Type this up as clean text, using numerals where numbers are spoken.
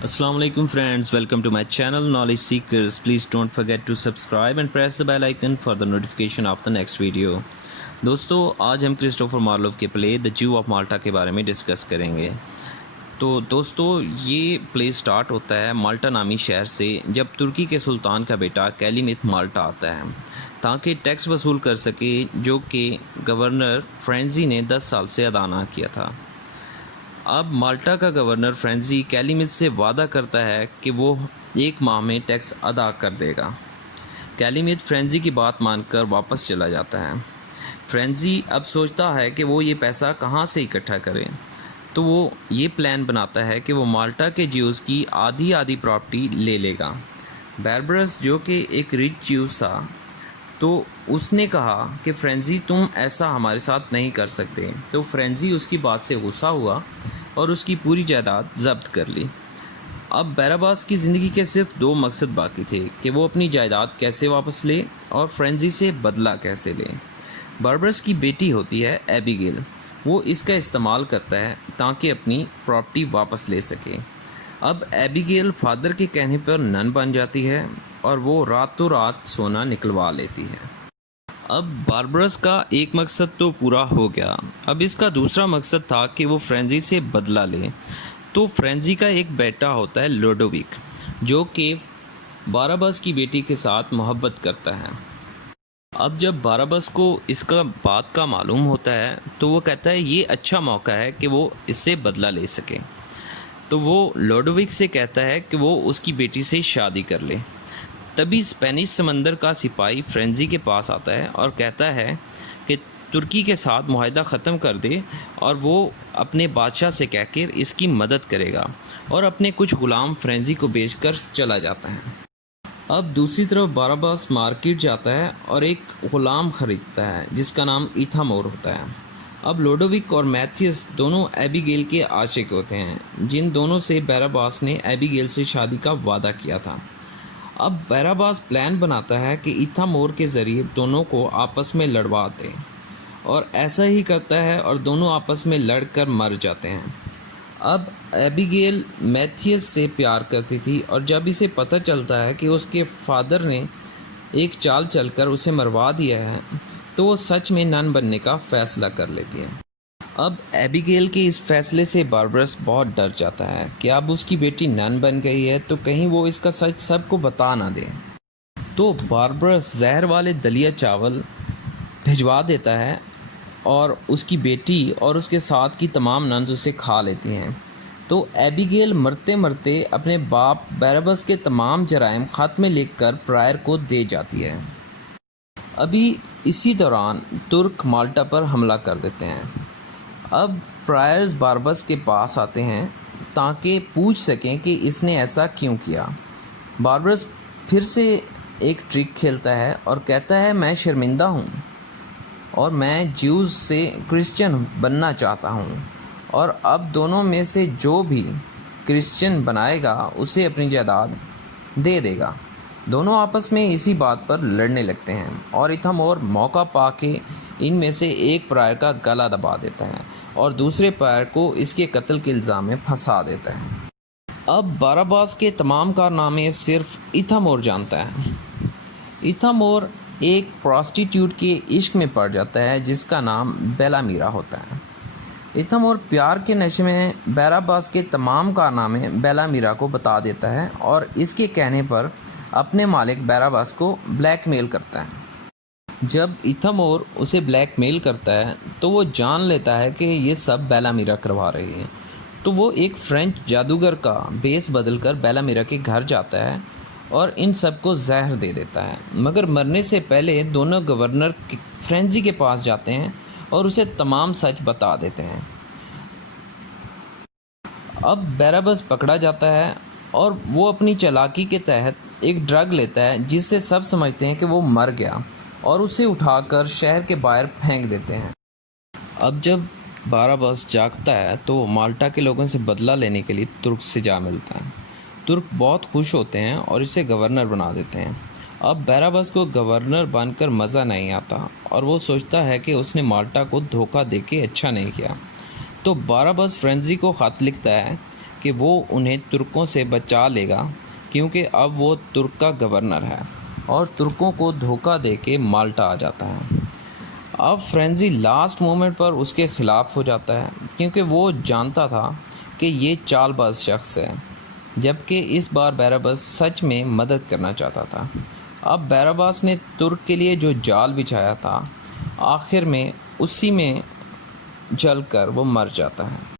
Assalamu alaikum friends, welcome to my channel Knowledge Seekers. Please don't forget to subscribe and press the bell icon for the notification of the next video. दोस्तों आज हम Christopher Marlowe के play the ज्यू of माल्टा के बारे में discuss करेंगे। तो दोस्तों ये प्ले स्टार्ट होता है माल्टा नामी शहर से जब तुर्की के सुल्तान का बेटा कैलीमिथ माल्टा आता है ताकि टैक्स वसूल कर सके जो कि गवर्नर फ्रेंजी ने 10 साल से अदा ना किया था। अब माल्टा का गवर्नर फ्रेंजी कैलीमिथ से वादा करता है कि वो 1 माह में टैक्स अदा कर देगा। कैलीमिथ फ्रेंजी की बात मानकर वापस चला जाता है। फ्रेंजी अब सोचता है कि वो ये पैसा कहाँ से इकट्ठा करे, तो वो ये प्लान बनाता है कि वो माल्टा के ज्यूज़ की आधी प्रॉपर्टी ले लेगा। बारबरस जो कि एक रिच ज्यूज़ था, तो उसने कहा कि फ्रेंजी तुम ऐसा हमारे साथ नहीं कर सकते। तो फ्रेंजी उसकी बात से गुस्सा हुआ और उसकी पूरी जायदाद जब्त कर ली। अब बैराबास की ज़िंदगी के सिर्फ 2 मकसद बाकी थे कि वो अपनी जायदाद कैसे वापस ले और फ्रेंजी से बदला कैसे ले। बारबरस की बेटी होती है एबिगेल, वो इसका इस्तेमाल करता है ताकि अपनी प्रॉपर्टी वापस ले सके। अब एबिगेल फादर के कहने पर नन बन जाती है और वो रातों रात सोना निकलवा लेती है। अब बारबरस का एक मकसद तो पूरा हो गया, अब इसका दूसरा मकसद था कि वो फ्रेंजी से बदला ले। तो फ्रेंजी का एक बेटा होता है लोडोविक जो कि बारबरस की बेटी के साथ मोहब्बत करता है। अब जब बारबरस को इसका बात का मालूम होता है तो वो कहता है ये अच्छा मौका है कि वो इससे बदला ले सके। तो वो लोडोविक से कहता है कि वो उसकी बेटी से शादी कर ले। तभी स्पेनिश समंदर का सिपाही फ्रेंजी के पास आता है और कहता है कि तुर्की के साथ मुआहदा ख़त्म कर दे और वो अपने बादशाह से कहकर इसकी मदद करेगा और अपने कुछ ग़ुलाम फ्रेंजी को बेचकर चला जाता है। अब दूसरी तरफ बारबरस मार्केट जाता है और एक ग़ुलाम ख़रीदता है जिसका नाम इथामोर होता है। अब लोडोविक और मैथियस दोनों एबिगेल के आशिक होते हैं, जिन दोनों से बारबरस ने एबिगेल से शादी का वादा किया था। अब बारबरस प्लान बनाता है कि इथामोर के ज़रिए दोनों को आपस में लड़वा दे और ऐसा ही करता है और दोनों आपस में लड़कर मर जाते हैं। अब एबिगेल मैथियस से प्यार करती थी और जब इसे पता चलता है कि उसके फादर ने एक चाल चलकर उसे मरवा दिया है तो वो सच में नन बनने का फ़ैसला कर लेती है। अब एबिगेल के इस फैसले से बारबरस बहुत डर जाता है कि अब उसकी बेटी नन बन गई है तो कहीं वो इसका सच सबको बता ना दे। तो बारबरस जहर वाले दलिया चावल भिजवा देता है और उसकी बेटी और उसके साथ की तमाम नन्स उसे खा लेती हैं। तो एबिगेल मरते मरते अपने बाप बारबरस के तमाम जराइम ख़त में लिखकर प्रायर को दे जाती है। अभी इसी दौरान तुर्क माल्टा पर हमला कर देते हैं। अब प्रायर्स बारबरस के पास आते हैं ताकि पूछ सकें कि इसने ऐसा क्यों किया। बारबरस फिर से एक ट्रिक खेलता है और कहता है मैं शर्मिंदा हूँ और मैं ज्यूज़ से क्रिश्चियन बनना चाहता हूँ और अब दोनों में से जो भी क्रिश्चियन बनाएगा उसे अपनी जायदाद दे देगा। दोनों आपस में इसी बात पर लड़ने लगते हैं और इथामोर मौका पाके इनमें से एक प्रायर का गला दबा देता है और दूसरे प्रायर को इसके कत्ल के इल्ज़ाम में फंसा देता है। अब बारबरस के तमाम कारनामे सिर्फ इथामोर जानता है। इथामोर एक प्रॉस्टिट्यूट के इश्क में पड़ जाता है जिसका नाम बेलामीरा होता है। इथामोर प्यार के नशे में बारबरस के तमाम कारनामे बेलामीरा को बता देता है और इसके कहने पर अपने मालिक बारबरस को ब्लैकमेल करता है। जब इथामोर उसे ब्लैकमेल करता है तो वो जान लेता है कि ये सब बेलामीरा करवा रही है। तो वो एक फ्रेंच जादूगर का बेस बदलकर बेलामीरा के घर जाता है और इन सबको जहर दे देता है। मगर मरने से पहले दोनों गवर्नर फ्रेंजी के पास जाते हैं और उसे तमाम सच बता देते हैं। अब बारबरस पकड़ा जाता है और वो अपनी चालाकी के तहत एक ड्रग लेता है जिससे सब समझते हैं कि वो मर गया और उसे उठाकर शहर के बाहर फेंक देते हैं। अब जब बारबरस जागता है तो माल्टा के लोगों से बदला लेने के लिए तुर्क से जा मिलता है। तुर्क बहुत खुश होते हैं और इसे गवर्नर बना देते हैं। अब बारबरस को गवर्नर बनकर मज़ा नहीं आता और वो सोचता है कि उसने माल्टा को धोखा देके अच्छा नहीं किया। तो बारबरस फ्रेंजी को ख़त लिखता है कि वो उन्हें तुर्कों से बचा लेगा, क्योंकि अब वो तुर्क का गवर्नर है और तुर्कों को धोखा देके माल्टा आ जाता है। अब फ्रेंजी लास्ट मोमेंट पर उसके ख़िलाफ़ हो जाता है, क्योंकि वो जानता था कि ये चालबाज शख्स है, जबकि इस बार बैराबस सच में मदद करना चाहता था। अब बैराबस ने तुर्क के लिए जो जाल बिछाया था, आखिर में उसी में जलकर वो मर जाता है।